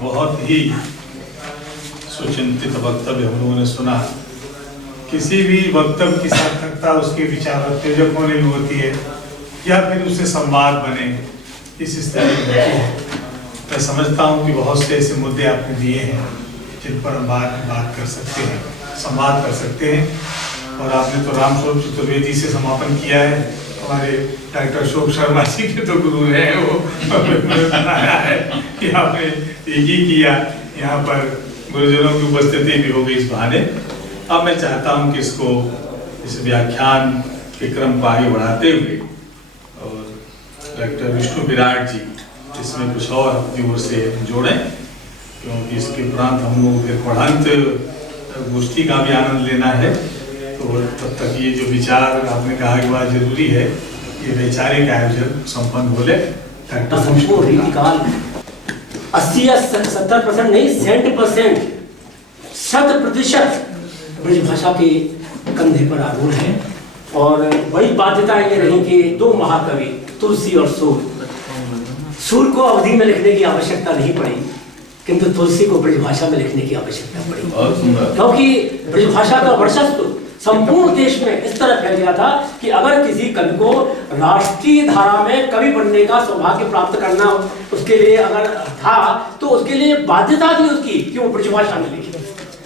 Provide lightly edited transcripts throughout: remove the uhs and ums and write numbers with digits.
बहुत ही सुचिंतित वक्तव्य हम लोगों ने सुना। किसी भी वक्तव्य की सार्थकता उसके विचारोत्तेजक होने में होती है या फिर उससे संवाद बने इस स्थिति में होती है। मैं समझता हूँ कि बहुत से ऐसे मुद्दे आपने दिए हैं जिन पर हम बात कर सकते हैं, संवाद कर सकते हैं। और आपने तो रामस्वरूप चतुर्वेदी से समापन किया है। हमारे डॉक्टर अशोक शर्मा जी के तो गुरु हैं, वो बताया है कि आपने एक ही किया। यहाँ पर गुरुजनों की उपस्थिति भी हो गई इस बहाने। अब मैं चाहता हूँ कि इसको इस व्याख्यान के क्रम को आगे बढ़ाते हुए और डॉक्टर विष्णु विराट जी इसमें कुछ और अपनी ओर से जोड़ें, क्योंकि इसके उपरांत हम लोग फिर पढ़ंत गोष्ठी का भी आनंद लेना है। तो तब तक ये जो विचार आपने कहा कि बहुत जरूरी है, ये वैचारिक आयोजन संपन्न हो ले। रीतिकाल 80 या 70% नहीं 70% 100% ब्रजभाषा के कंधे पर आरूढ़ है। और बड़ी बाध्यता ये रही कि दो महाकवि तुलसी और सूर को अवधि में लिखने की आवश्यकता नहीं पड़ी, किंतु तुलसी को ब्रजभाषा में लिखने की आवश्यकता पड़ी, क्योंकि ब्रजभाषा का वर्चस्व संपूर्ण देश में इस तरह फैल गया था कि अगर किसी कवि को राष्ट्रीय धारा में कवि बनने का सौभाग्य प्राप्त करना उसके लिए अगर था, तो उसके लिए बाध्यता थी उसकी कि वो ब्रजभाषा में लिखे,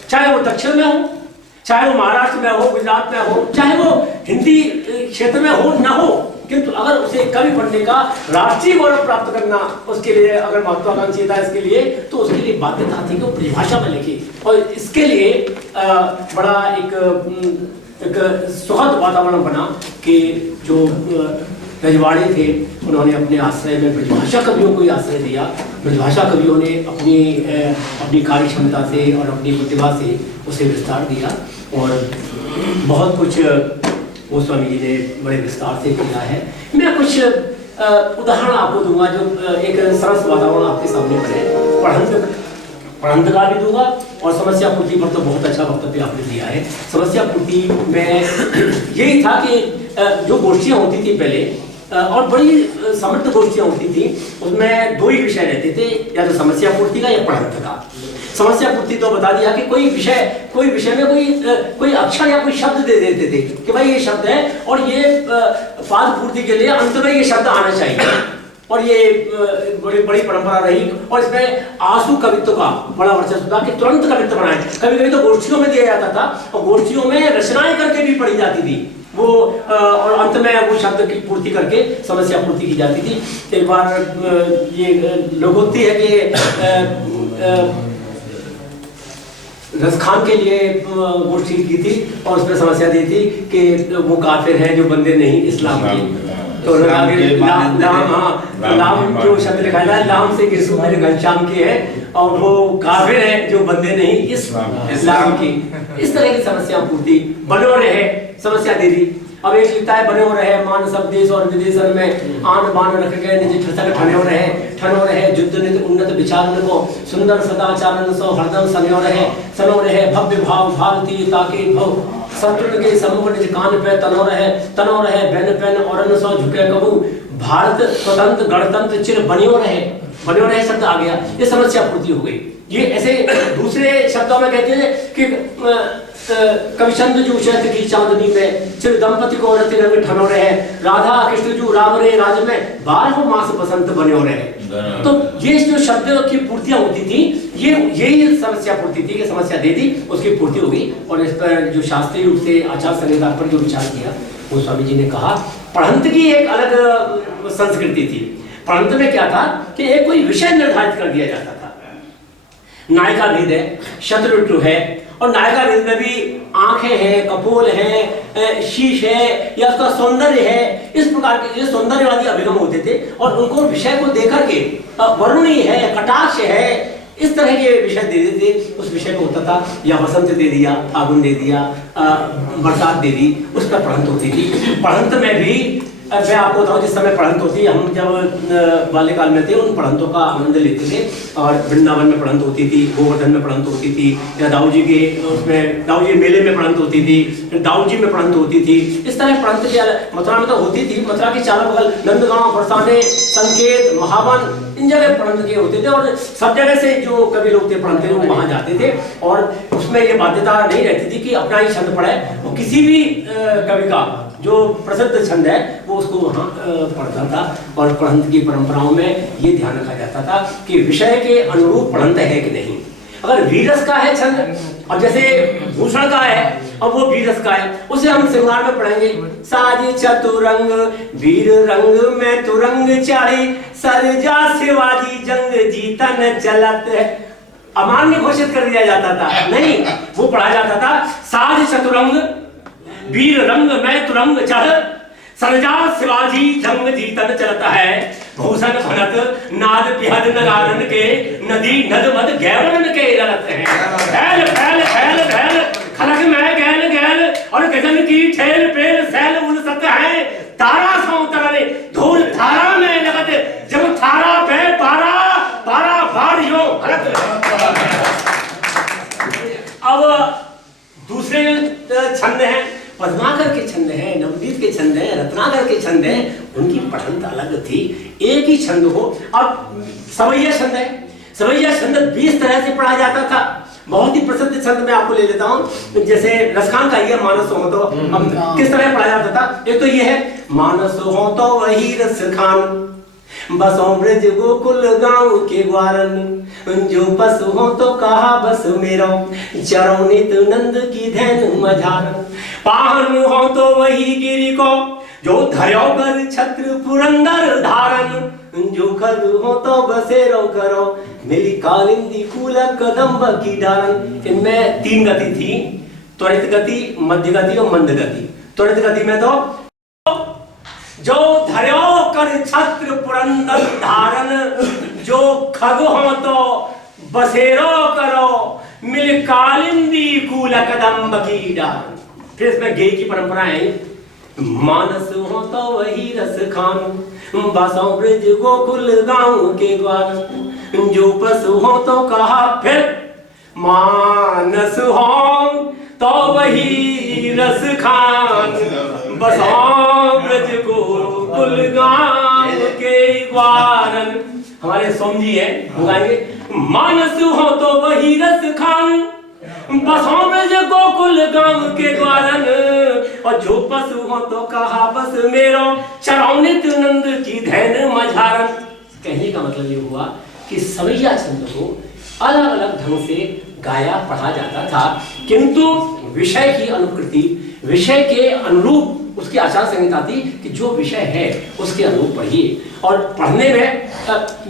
चाहे वो दक्षिण में हो, चाहे वो महाराष्ट्र में हो, गुजरात में हो, चाहे वो हिंदी क्षेत्र में हो न हो, किंतु अगर उसे कवि बनने का राष्ट्रीय गौरव प्राप्त करना उसके लिए अगर महत्वाकांक्षी था इसके लिए, तो उसके लिए बाध्यता थी कि वो ब्रजभाषा में लिखे। और इसके लिए बड़ा एक सुखद वातावरण बना कि जो रजवाड़े थे उन्होंने अपने आश्रय में ब्रजभाषा कवियों को ही आश्रय दिया। ब्रजभाषा कवियों ने अपनी कार्य क्षमता से और अपनी प्रतिभा से उसे विस्तार दिया और बहुत कुछ गोस्वामी जी ने बड़े विस्तार से किया है। मैं कुछ उदाहरण आपको दूंगा जो एक सरस वातावरण आपके सामने बने। पढ़ंत का भी दूंगा और समस्या पूर्ति पर तो बहुत अच्छा वक्तव्य आपने दिया है। समस्या पूर्ति में यही था कि जो गोष्ठियाँ होती थी पहले और बड़ी समृद्ध गोष्ठियाँ होती थी, उसमें दो ही विषय रहते थे, या तो समस्या पूर्ति का या पढ़ंत का। समस्या पूर्ति तो बता दिया कि कोई विषय में कोई अक्षर या कोई शब्द दे देते थे कि भाई ये शब्द है और ये पाद पूर्ति के लिए अंत में ये शब्द आना चाहिए, और ये बड़ी परंपरा रही। और इसमें आंसू कवित्व का बड़ा वर्चस्व था कि तुरंत कवित्व बनाए। कभी कभी तो गोष्ठियों में दिया जाता था और गोष्ठियों में रचनाएं करके भी पढ़ी जाती थी वो, और अंत में वो शब्द की पूर्ति करके समस्या पूर्ति की जाती थी। एक बार ये लोकोक्ति है कि रसखान के लिए गोष्ठी की थी और उसमें समस्या दी थी कि वो काफिर हैं जो बंदे नहीं इस्लाम के। तो लाम जो शब्द लिखा है लाम से गिरसू मेरे घनश्याम के है और वो काफिर हैं जो बंदे नहीं इस्लाम की। इस तरह की समस्या पूर्ति। बनो रहे समस्या दे दी। अब एक लिखता है बने हो रहे मान सब देश और विदेशन में आन बान रख गए निज ठसक ठनो रहे युद्ध नित उन्नत विचारन को सुंदर सदाचारन सो हरदम सनो रहे भव्य भाव भारती ताके भव शत्रु के सम्मुख निज कान पे तनो रहे बैन पेन और सो झुके कबू भारत स्वतंत्र गणतंत्र चिर बनियो रहे शब्द आ गया। ये समस्या पूर्ति हो गई। ये ऐसे दूसरे शब्दों में कहते हैं कि कविचंद जो चैत्र की चांदनी में चिर दंपति को रति रंग ठनो रहे राधा कृष्ण जो राम रे राज में 12 मास बसंत बने रहे। तो ये जो शब्द की पूर्तियां होती थी यही समस्या पूर्ति थी कि समस्या दे दी उसकी पूर्ति हो गई। और इस पर जो शास्त्रीय रूप से आचार संहिता पर जो विचार किया वो स्वामी जी ने कहा पढ़ंत की एक अलग संस्कृति थी। पढ़ंत में क्या था कि एक कोई विषय निर्धारित कर दिया जाता था। नायिका भेद है, शत्रुटु है, और नायिका भेद में भी आंखें हैं, कपोल है, शीश है या उसका सौंदर्य है, इस प्रकार के ये सौंदर्यवादी अभिगम होते थे। और उनको विषय को देकर के वरुणी है, कटाक्ष है, इस तरह के विषय दे देते। उस विषय को होता था या वसंत दे दिया, फागुन दे दिया, बरसात दे दी, उस पर पढ़ंत होती थी। पढ़ंत में भी अब मैं आपको बताऊं, जिस समय पढ़ंत होती, हम जब बाल्यकाल में थे उन पढ़ंतों का आनंद लेते थे। और वृंदावन में पढ़ंत होती थी, गोवर्धन में पढ़ंत होती थी, या दाऊद जी के उसमें दाऊद जी मेले में पढ़ंत होती थी, फिर दाऊद जी में पढ़ंत होती थी। इस तरह पढ़ंत के मथुरा में तो होती थी। मथुरा के चारों बगल नंदगांव, बरसाने, संकेत, महावन, इन जगह पढ़ंत के होते थे। और सब जगह से जो कवि लोग थे पढ़ंत थे वो वहाँ जाते थे। और उसमें ये बाध्यता नहीं रहती थी कि अपना ही छंद पढ़े, वो किसी भी कवि का जो प्रसिद्ध छंद है वो उसको वहाँ पढ़ता था। और पढ़ंत की परंपराओं में ये ध्यान रखा जाता था कि विषय के अनुरूप पढ़ंत है कि नहीं। अगर वीरस का है छंद, और जैसे भूषण का है और वो वीरस का है, उसे हम श्रृंगार में पढ़ेंगे। साज चतुरंग वीर रंग में तुरंग चाहे, सरजा शिवाजी जंग जीतन चलत है। अमान्य घोषित कर दिया जाता था, नहीं, वो पढ़ा जाता था साज चतुरंग वीर रंग में तुरंग चढ़, सरजा शिवाजी जंग जीतन चलता है। भूषण भनत नाद पिहद नगारन के, नदी नद मद गैरन के रलत है। फैल फैल फैल फैल खलक में गैल गैल, और गगन की ठेल पेल सैल उलसत है। तारा सौ तरने धूल थारा में लगत, जब थारा पे पारा पारा बारियो हरत। अब दूसरे छंद हैं, पद्माकर के छंद हैं, नवनीत के छंद हैं, रत्नाकर के छंद हैं, उनकी पढ़ंत अलग थी। एक ही छंद हो। अब सवैया छंद है, सवैया छंद 20 तरह से पढ़ा जाता था। बहुत ही प्रसिद्ध छंद मैं आपको ले लेता हूँ। जैसे रसखान का ये मानस हो तो हम किस तरह पढ़ा जाता था। एक तो ये है, मानस हो तो वही रसखान, बसों ब्रज गोकुल गांव के ग्वारन, जो पशु हो तो कहा बस मेरो, चरो नित नंद की धैन मझारन। पाहन हो तो वही गिरी को, जो धर्यो कर छत्र पुरंदर धारन, जो खग हो तो बसेरो करो, मिली कालिंदी फूल कदम्ब की डारन। इनमें 3 गति थी, त्वरित गति, मध्य गति और मंद गति। त्वरित गति में तो जो धर्यो कर छत्र पुरंदर धारन, जो खग हो तो बसेरो करो, मिल कालिंदी कूल कदम्ब की डारन। फिर इसमें गेय की परंपरा है। मानस हो तो वही रस खान, बसों ब्रज गोकुल गांव के ग्वार, जो पशु हो तो कहा फिर, मानस हो तो वही रस खान, बसों ब्रज गोकुल गांव के ग्वारन। हमारे सोम जी है, वो गाएंगे, मानस हो तो वही रस खान, बसों ब्रज गोकुल गांव के ग्वारन, और जो पशु हो तो कहा बस मेरो, चरौनित नंद की धैन मझारन। कहने का मतलब ये हुआ कि सवैया छंद को अलग अलग ढंग से गाया पढ़ा जाता था, किंतु विषय की अनुकृति, विषय के अनुरूप उसकी आचार संहिता थी कि जो विषय है उसके अनुरूप पढ़िए। और पढ़ने में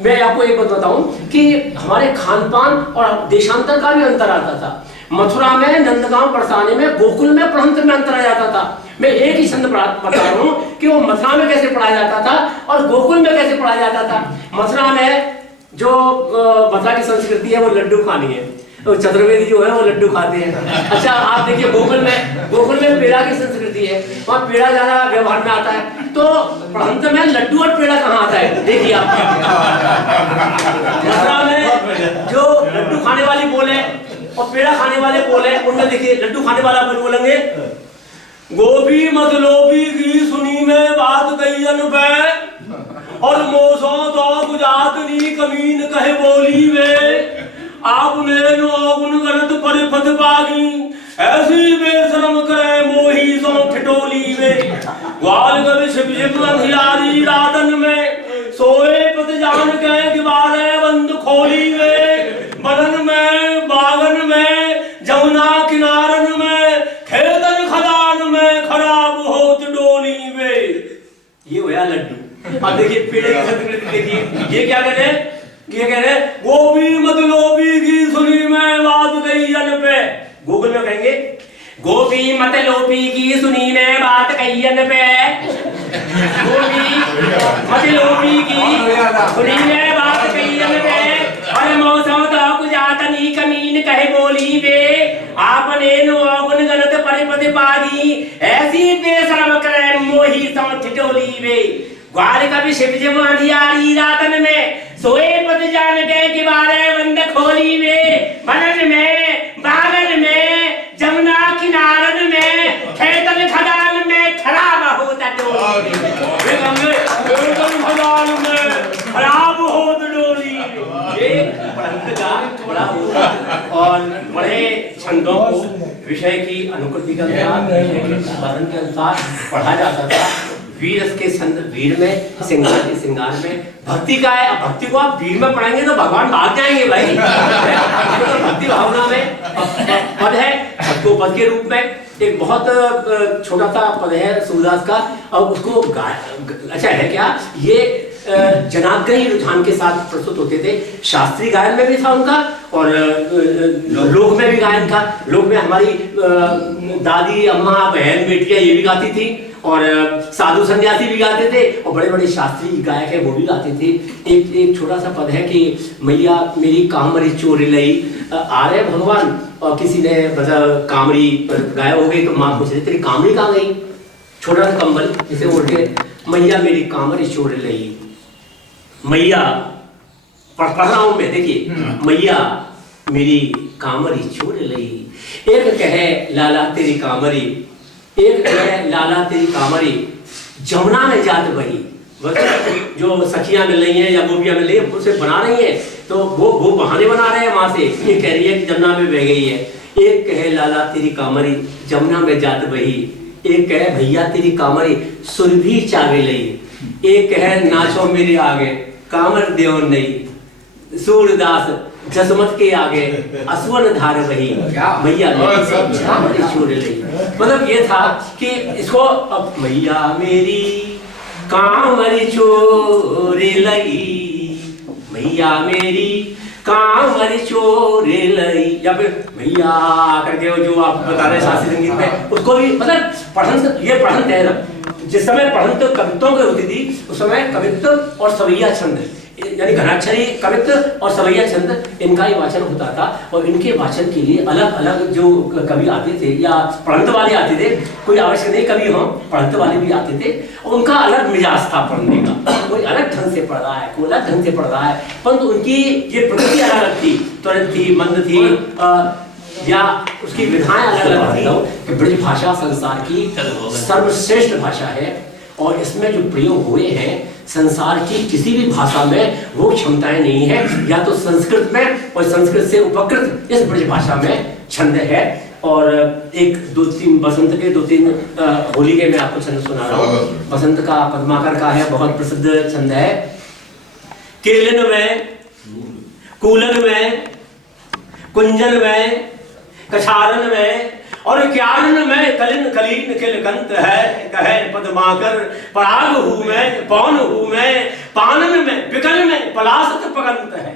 मैं आपको एक बात बताऊं कि हमारे खान पान और देशांतर का भी अंतर आता था। मथुरा में, नंदगांव, बरसाने में, गोकुल में पढ़ंत में अंतर आ जाता था। मैं एक ही छंद बता रहा हूँ कि वो मथुरा में कैसे पढ़ा जाता था और गोकुल में कैसे पढ़ा जाता था। मथुरा में जो मथुरा की संस्कृति है वो लड्डू खानी है, तो चतुर्वेदी जो है वो लड्डू खाते हैं। अच्छा आप देखिए गोकुल में पेड़ा की संस्कृति है, वहाँ पेड़ा ज्यादा व्यवहार में आता है। तो पढ़ंत में लड्डू और पेड़ा कहाँ आता है, देखिए आप। मथुरा में जो लड्डू खाने वाली बोले और पेड़ा खाने वाले बोले, उनमें देखिए लड्डू खाने वाला बोलेंगे, गोभी मतलोभी की सुनी में बात कही जन पे, और मोसों तो गुजात नी कमीन कहे बोली में, आपने नौगुन गलत परिपथ पागी, ऐसी बेशरम करे मोही सो ठिठोली में, ग्वाल गविश विजिप अंधियारी रातन में, सोए पत जान के दीवारें बंद खोली में, बदन में बागन में जमुना किनारन में, खेतन खदान में खराब होत डोली में। ये हुआ लड्डू। अब देखिए पेड़े की संस्कृति देखिए, ये क्या कह रहे हैं, ये कह रहे हैं गोभी मतलोभी की सुनी में बात कही जन पे। गूगल में कहेंगे गोभी मतलोभी की सुनी में बात कही जन पे, गोभी मतलोभी की सुनी में बात कही जन पे, और और मौसम तो कुजातनी कमीन कहे बोली वे आपने नो गुण गलत परिपति पागी ऐसी बेशरम करे मोही समझ डोली वे ग्वाल कभी शिव जब अंधियारी रातन में सोए पद जान गए कि बारे बंद खोली वे बनन में बागन में जमुना किनारन में खेतन खदान में खराब होता डोली खदान में खराब हो डोली ये बड़ा होता और बड़े छंदों को विषय की अनुकृति के अनुसार विषय के उत्पादन के अनुसार पढ़ा जाता था। वीर के छंद वीर में, श्रृंगार के श्रृंगार में, भक्ति का है। भक्ति को आप वीर में पढ़ेंगे तो भगवान भाग जाएंगे भाई। तो भक्ति भावना में पद है, सबको पद के रूप में एक बहुत छोटा सा पद है सूरदास का और उसको अच्छा है क्या ये जनाग्रही रुझान के साथ प्रस्तुत होते थे। शास्त्रीय गायन में भी था उनका और लोक में भी गायन था। लोक में हमारी दादी अम्मा बहन बेटियां ये भी गाती थी और साधु सन्यासी भी गाते थे और बड़े बड़े शास्त्रीय गायक है वो भी गाते थे। एक छोटा सा पद है कि मैया मेरी कामरी चोरी लई आ रहे भगवान और किसी ने मतलब कामरी गायब हो गई तो माँ पूछ रही तेरी कामरी कहाँ गई। छोटा सा कंबल जिसे ओढ़ के मैया मेरी कामरी चोरी लई मैया पढ़ रहा हूं मैं देखिए मैया मेरी कामरी चोर लई एक कहे लाला तेरी कामरी एक कहे लाला तेरी कामरी जमुना में जात वही जो सखियां मिल रही हैं या गोपियां मिल रही हैं उसे बना रही हैं तो वो बहाने बना रहे हैं वहां से ये कह रही है कि जमुना में बह गई है। एक कहे लाला तेरी कामरी जमुना में जात वही एक कहे भैया तेरी कामरी सुरभि चावे लई एक कहे नाचो मेरे आगे कामर देव नहीं सूरदास जसमत के आगे असवन धार वही मैया मेरी छोड़ लई। मतलब ये था कि इसको अब मैया मेरी कामर चोर लई मैया मेरी कामर चोर लई या फिर मैया करके जो आप बता रहे शास्त्रीय संगीत में उसको भी मतलब पढ़न ये पढ़न है। जिस समय पढ़न तो कवित्वों की होती थी उस समय कवित्व और सवैया छंद यानी घनाक्षरी कवित्व और सवैया छंद इनका ही वाचन होता था और इनके वाचन के लिए अलग अलग जो कवि आते थे या पढ़ंत वाले आते थे। कोई आवश्यक नहीं कवि हो पढ़ंत वाले भी आते थे और उनका अलग मिजाज था पढ़ने का। कोई अलग ढंग से पढ़ रहा है कोई अलग ढंग से पढ़ रहा है परंतु उनकी ये प्रकृति अलग थी त्वरित थी मंद थी या उसकी विधाएं अलग अलग थी कि ब्रज भाषा संसार की सर्वश्रेष्ठ भाषा है और इसमें जो प्रयोग हुए हैं संसार की किसी भी भाषा में वो क्षमताएं नहीं है। या तो संस्कृत में और संस्कृत से उपकृत इस ब्रज भाषा में छंद है। और एक दो तीन बसंत के दो तीन होली के मैं आपको छंद सुना रहा हूँ। बसंत का पद्माकर का है बहुत प्रसिद्ध छंद है। केलन में कूलन में कुंजन में कछारन में और क्यारन में कलिन कलीन किलकंत है कहे पद्माकर पराग हूँ मैं पौन हूँ मैं पानन में पिकन में पलासत पकंत है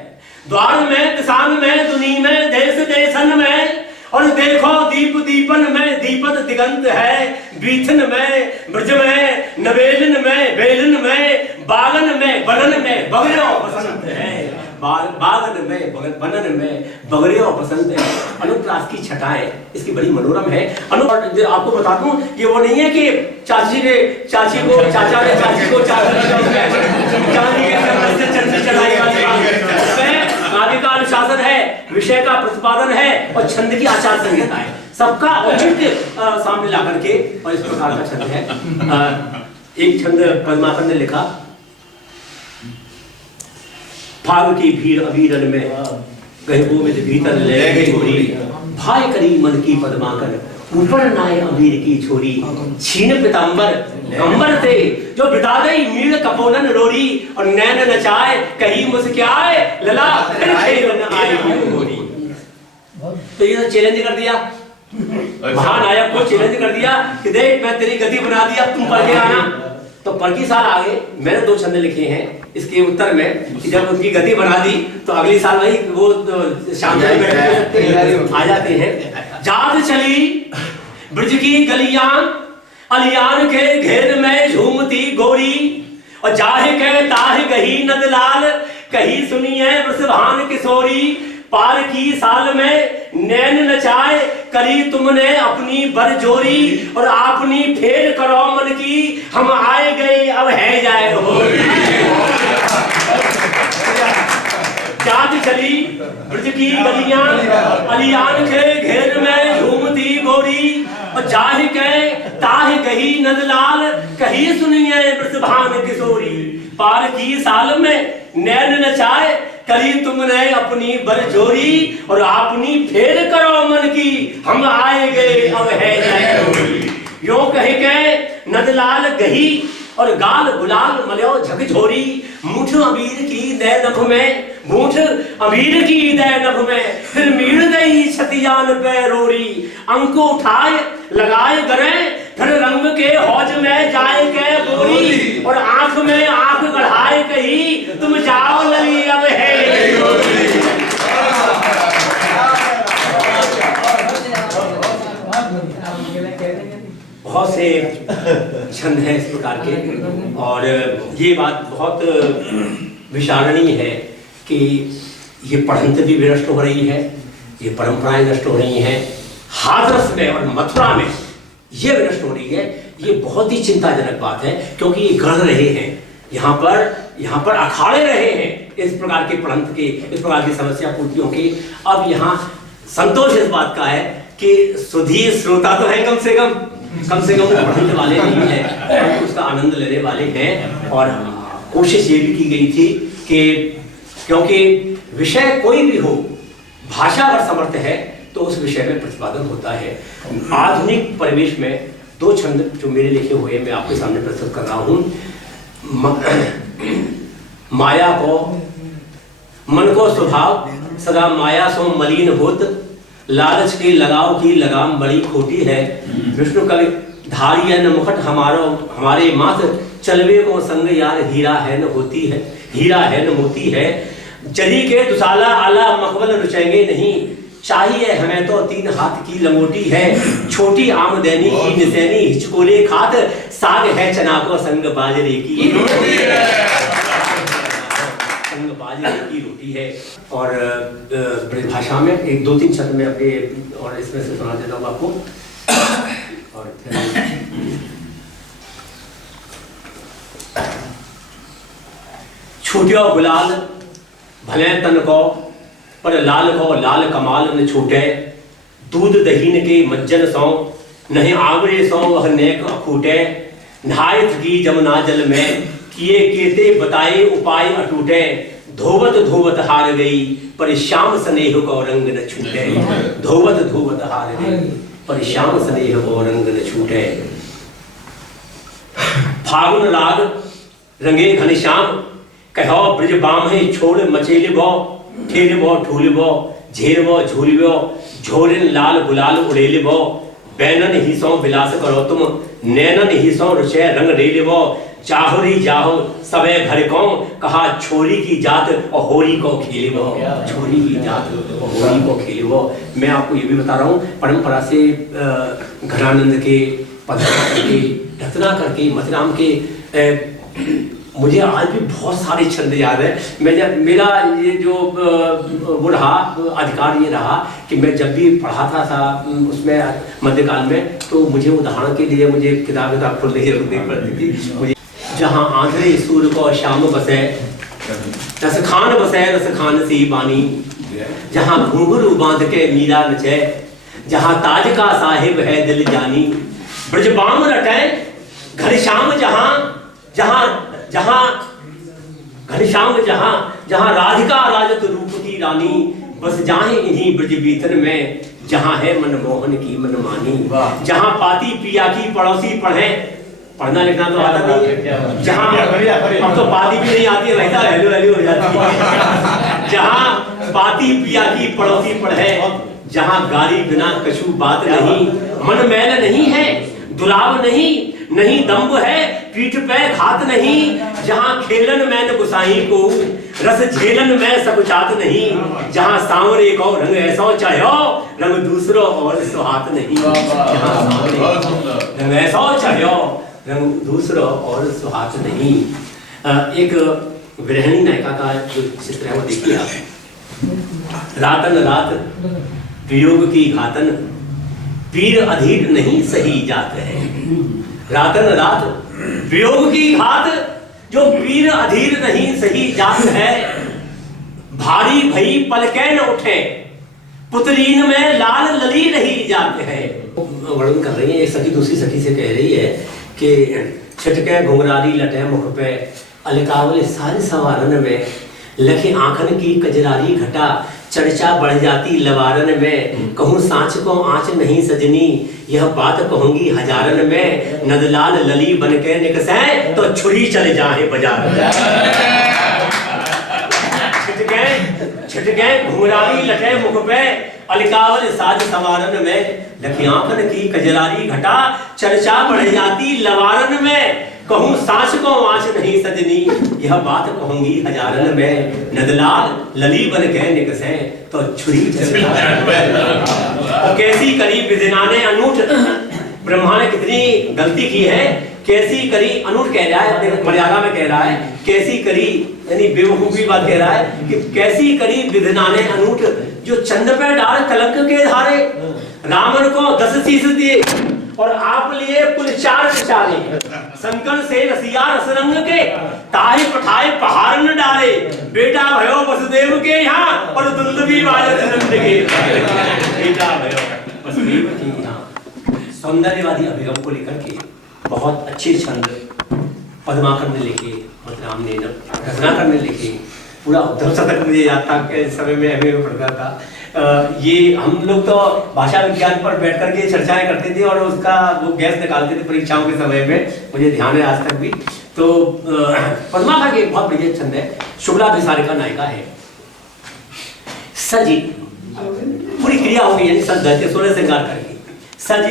द्वार में दिशान में दुनी में देश देशन में और देखो दीप दीपन में दीपत दिगंत है बीथन में ब्रज में नवेलन में बेलन में बागन में बनन में बगड़ो बसंत है बागन में बनन में बगड़ो बसंत है। अनुप्रास की छटाएं इसकी बड़ी मनोरम है। आपको बता दूं ये वो नहीं है कि चाची को चाचा ने चाची को काव्य का अनुशासन है विषय का प्रतिपादन है और छंद की आचार संहिता है सबका औचित्य सामने ला करके और इस प्रकार का छंद है। एक छंद पद्माकर ने लिखा फाग की भीड़ अबीरन में गहबों में भीतर ले गई छोरी भाई करी मन की पद्माकर ऊपर नाय अबीर की छोरी छीन पितांबर कंबर थे जो बिता गई मीड़ कपोलन रोरी और नैन नचाए कहीं मुस्काए लला फिर खेलन आई गोरी। तो ये चैलेंज कर दिया महानायक को चैलेंज कर दिया कि देख मैं तेरी गति बना दिया तुम पढ़ के आना। तो पढ़ साल आगे मैंने दो छंद लिखे हैं इसके उत्तर में कि जब उनकी गति बना दी तो अगली साल वही वो शाम आ जाते हैं। जात चली ब्रज की गलियां अलियान के घेर में झूमती गोरी और जाहे के ताहे गही नंदलाल कही सुनी है वृषभान किशोरी, पार की साल में नैन नचाए, करी तुमने अपनी बरजोरी, और आपनी फेर करो मन की, हम आए गए अब है जाए होली। जात चली ब्रज की गलियां, अलियान के घेर में झूमती गोरी, और जाहि के ताहि कही नंदलाल, कही सुनिए वृषभान किशोरी, पार की साल में नैन नचाए, करी तुमने अपनी बरजोरी, और आपनी फेर करो मन की, हम आए गए अब है जाए होली। यो कह के नंदलाल गही, और गाल गुलाल मल्यो झकझोरी, मूठ अबीर की दे नभ में, मूठ अबीर की दे नभ में, फिर मीड़ गई छतियान पे रोरी, अंको उठाए लगाए गरे, फिर रंग के हौज में जाए के बोरी, और आंख में आंख गढ़ाए कही, तुम जाओ लली अब है बहुत से छंद हैं इस प्रकार के। और ये बात बहुत विचारणीय है कि ये पढ़ंत भी नष्ट हो रही है, ये परंपराएं नष्ट हो रही हैं, हाथरस में और मथुरा में ये नष्ट हो रही है। ये बहुत ही चिंताजनक बात है, क्योंकि ये गढ़ रहे हैं यहाँ पर अखाड़े रहे हैं इस प्रकार के पढ़ंत के, इस प्रकार की समस्या पूर्तियों के। अब यहाँ संतोष इस बात का है कि सुधी श्रोता तो है कम से कम पढ़ने वाले नहीं है, उसका आनंद लेने वाले हैं। और कोशिश ये भी की गई थी कि क्योंकि विषय कोई भी हो, भाषा अगर समर्थ है तो उस विषय में प्रतिपादन होता है। आधुनिक परिवेश में दो छंद जो मेरे लिखे हुए मैं आपके सामने प्रस्तुत कर रहा हूँ। माया को मन को स्वभाव सदा माया सो मलिन होत, लालच के लगाव की लगाम बड़ी खोटी है। विष्णु कवि धारिय न मुखट हमारे माथ, चलवे को संग यार हीरा है न मोती है। जली के दुसाला आला मखमल रुचेंगे नहीं, चाहिए हमें तो 3 हाथ की लंगोटी है। छोटी आमदनी की निसैनी हिचकोले खात, साग है चना को संग बाजरे की रोटी है। और भाषा में 1-2-3 शब्द में अपने और इसमें से सुना देता हूँ आपको। और छूटियो गुलाल भले तन को, पर लाल को लाल कमाल न छूटे। दूध दहीन के मज्जन सौ, नहीं आवरे सौ वह नेक अखूटे। नहाय थकी जमुना जल में, किए केते बताए उपाय अटूटे। धोवत हार गई, पर श्याम स्नेह को रंग न छूटे। धोवत हार गई, पर श्याम स्नेह को रंग न छूटे। फागुन राग रंगे घनश्याम, कहो ब्रज बाम है छोड़ मचेलिबो। ठेलिबो ठूलिबो झेरबो झूलिबो, झोरिन लाल गुलाल उड़ेलिबो। बैनन ही सौ विलास करो तुम, नैनन ही सौ रुचय रंग रेलिबो। चाहुरी जाहो सबे घर को, कहा छोरी की जात और होरी को खेलिबो। छोरी की जात और होरी को खेलिबो। मैं आपको ये भी बता रहा हूँ, परंपरा से घनानंद के पधरा करके रचना करके मथुराम के मुझे आज भी बहुत सारे छंद याद है। मेरा ये जो वो रहा अधिकार ये रहा कि मैं जब भी पढ़ाता था उसमें मध्यकाल में, तो मुझे उदाहरण के लिए मुझे किताब खोलने की जरूरत नहीं पड़ती थी। मुझे जहाँ आंध्रे सूर्य को शाम बसे, रस खान सी बानी। जहाँ घुंघरू बांध के मीरा नचे, जहाँ ताज का साहिब है दिल जानी। ब्रजबाम रटे घनश्याम जहाँ राधिका राजत रूप की रानी। बस जाहे इन्हीं ब्रज बीतन में, जहाँ है मनमोहन की मनमानी। जहाँ पाती पिया की पड़ोसी पढ़े, पढ़ना लिखना तो आता नहीं, जहाँ अब तो पाती भी नहीं आती है, वैसा हेलो हो जाती है। जहाँ पाती पिया की पड़ोसी पढ़े, जहाँ गाली बिना कछु बात नहीं। मन मैल नहीं है दुलाव नहीं दम्भ है, पीठ पे घात नहीं। जहाँ खेलन में गुसाई को, रस झेलन में सब चात नहीं। जहाँ सांवरे को रंग ऐसा चाहो, रंग दूसरो और सुहात नहीं। जहाँ सांवरे रंग ऐसा चाहो, रंग दूसरो और सुहात नहीं। एक विरहिणी नायिका का जो चित्र है वो देखिए आप। रातन रात वियोग की घातन, पीर अधीर नहीं सही जात है। रातन रात वियोग की घात, जो पीर अधीर नहीं सही जात है। भारी भई पलकै न उठे, पुतलीन में लाल लली नहीं जाते हैं। वर्णन कर रही है, एक सखी दूसरी सखी से कह रही है कि छिटके घुंघरारी लटे मुख पे, अलकावल सारे सवारन में, लखे आंखन की कजरारी घटा, चर्चा बढ़ जाती लवारन में। कहूँ सांच को आंच नहीं सजनी, यह बात कहूंगी हजारन में। नदलाल लली बन के निकसे, तो छुरी चले जाए बाजार। छिटके घुंघरारी लटे मुख पे, अलकावल साज सवारन में, लखी आंखन की कजरारी घटा, चर्चा बढ़ जाती लवारन में। कहूँ सांस को आंच नहीं सजनी, यह बात कहूंगी हजारन में। नदलाल लली बन के निकसे, तो छुरी चले जाए। कैसी करी विधिना ने अनूठ, ब्रह्मा ने कितनी गलती की है। कैसी करी, अनूठ कह रहा है, अपने मर्यादा में कह रहा है, कैसी करी यानी बेवकूफी बात कह रहा है कि कैसी करी विधिना ने अनूठ, जो चंद पे डाल कलंक के धारे। रावण को 10 शीश दिए और आप लिए कुल 4 चाले। शंकर से रसिया रसरंग के, ताहे पठाए पहाड़ न डाले। बेटा भयो वसुदेव के यहाँ, और दुंदुभी बाजत नंद के। बेटा भयो वसुदेव के यहाँ। सौंदर्यवादी अभिगम को लेकर के बहुत अच्छे छंद पद्माकर ने लिखे, राम ने रत्नाकर ने लिखे। पूरा उद्धव शतक मुझे याद था कि समय में एमए में पढ़ता था। ये हम लोग तो भाषा विज्ञान पर बैठ करके चर्चाएं करते थे और उसका वो गैस निकालते थे परीक्षाओं के समय में, मुझे ध्यान है आज तक भी। तो पद्माकर के बहुत बढ़िया छंद है। शुक्ला भिसारिका नायिका है। सजी पूरी क्रिया हो गई, यानी सज 16 श्रृंगार करके सज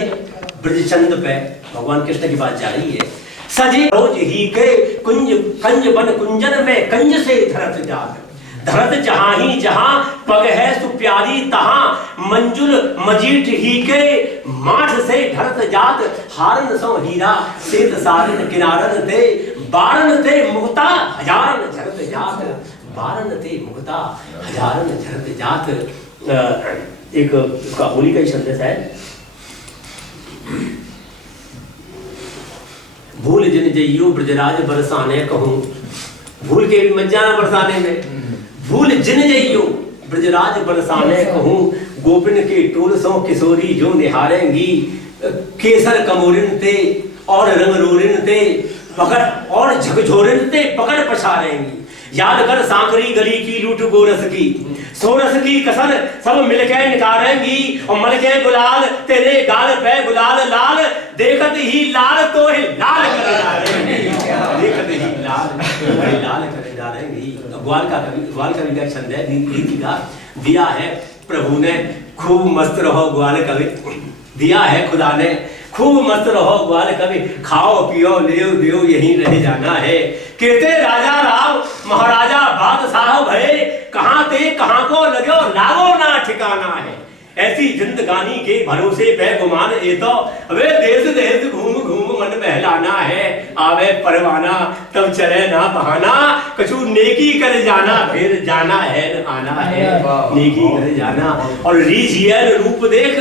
ब्रजचंद पे भगवान कृष्ण की बात जा रही है। सजे रोज ही के कुंज कंज बन कुंजन में, कंज से धरत जात। धरत जहां ही जहां पग है सुप्यारी तहां, मंजुल मजीठ ही के माठ से धरत जात। हारन सो हीरा सेत सारन किनारन ते, बारन ते मुक्ता हजारन झरत जात। बारन ते मुक्ता हजारन झरत जात। एक उसका होली का ही संदेश है। भूल जिन जइयो ब्रजराज बरसाने कहूं, भूल के मत जाना बरसाने में। भूल जिन जइयो ब्रजराज बरसाने कहूं, गोपिन के टोल सो किशोरी जो निहारेंगी। केसर कमोरिन ते और रंग रोरिन ते, पकड़ और झकझोरिन ते पकड़ पछारेंगी। याद कर सांकरी गली की लूट गोरस की, सोरस की कसर सब मिलके निकारेंगी। और मल के गुलाल तेरे गाल पे गुलाल लाल, देखत ही लाल तो ही लाल कर डालेंगी। देखत ही लाल कर डालेंगी। ग्वाल का भी छंद है, रीति का। दिया है प्रभु ने खूब मस्त रहो ग्वाल कवि, दिया है खुदा ने खूब मस्त रहो ग्वाल कवि। खाओ पियो लेव देव यहीं रह जाना है। कहते राजा राव महाराजा बादशाह भये, कहां ते कहां को लगो लागो ना ठिकाना है। ऐसी जिंदगानी के भरोसे पे गुमान ए तो, वे देश देश घूम घूम मन बहलाना है। आवे परवाना तब चले ना बहाना, कछु नेकी कर जाना फिर जाना है न आना है। नेकी कर जाना और रीझियन रूप देख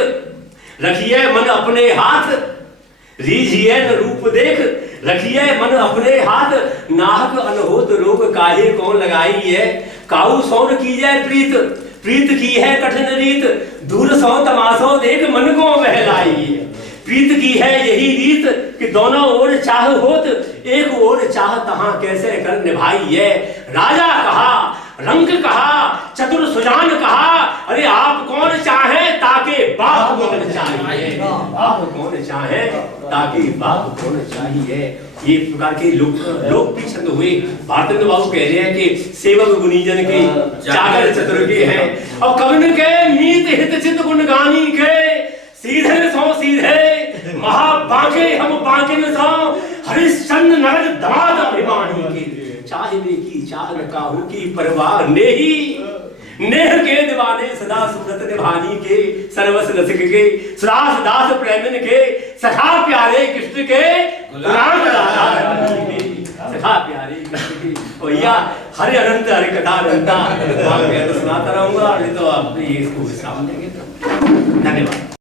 रखिए मन अपने हाथ। रीझियन रूप देख रखिए मन अपने हाथ, नाहक अनहोत रोग काहे कौन लगाई है। काऊ सौन की जाए प्रीत, प्रीत की है कठिन रीत। दूर सौ तमाशो देख मन को बहलाई है। प्रीत की है यही रीत कि दोनों ओर चाह होत, एक ओर चाह तहां कैसे कर निभाई है। राजा कहा रंग कहा चतुर सुजान कहा, अरे आप कौन चाहे ताकि बाप कौन चाहिए। आप कौन चाहे ताकि बाप कौन चाहिए। ये प्रकार के लोक भी छंद हुए। भारतेंद्र बाबू कह रहे हैं कि सेवक गुनीजन के जागर चतुर के हैं। और कवि के मीत हित चित गुणगानी के, सीधे सौ सीधे महा बांके हम बांके न सौ, हरिश्चंद्र नरक दाद अभिमानी के। चाहे की चाह न काहू की परवाह नेही, नेह के दीवाने सदा सूरत निभानी के। सर्वस रसिक के सुदास दास प्रेमन के, सखा प्यारे कृष्ण के गुलाम राधा के। सखा प्यारे कृष्ण के भैया हरे अनंत हरे कथा अनंता, मैं तो सुनाता रहूंगा, नहीं तो आप ये इसको विश्राम देंगे। धन्यवाद।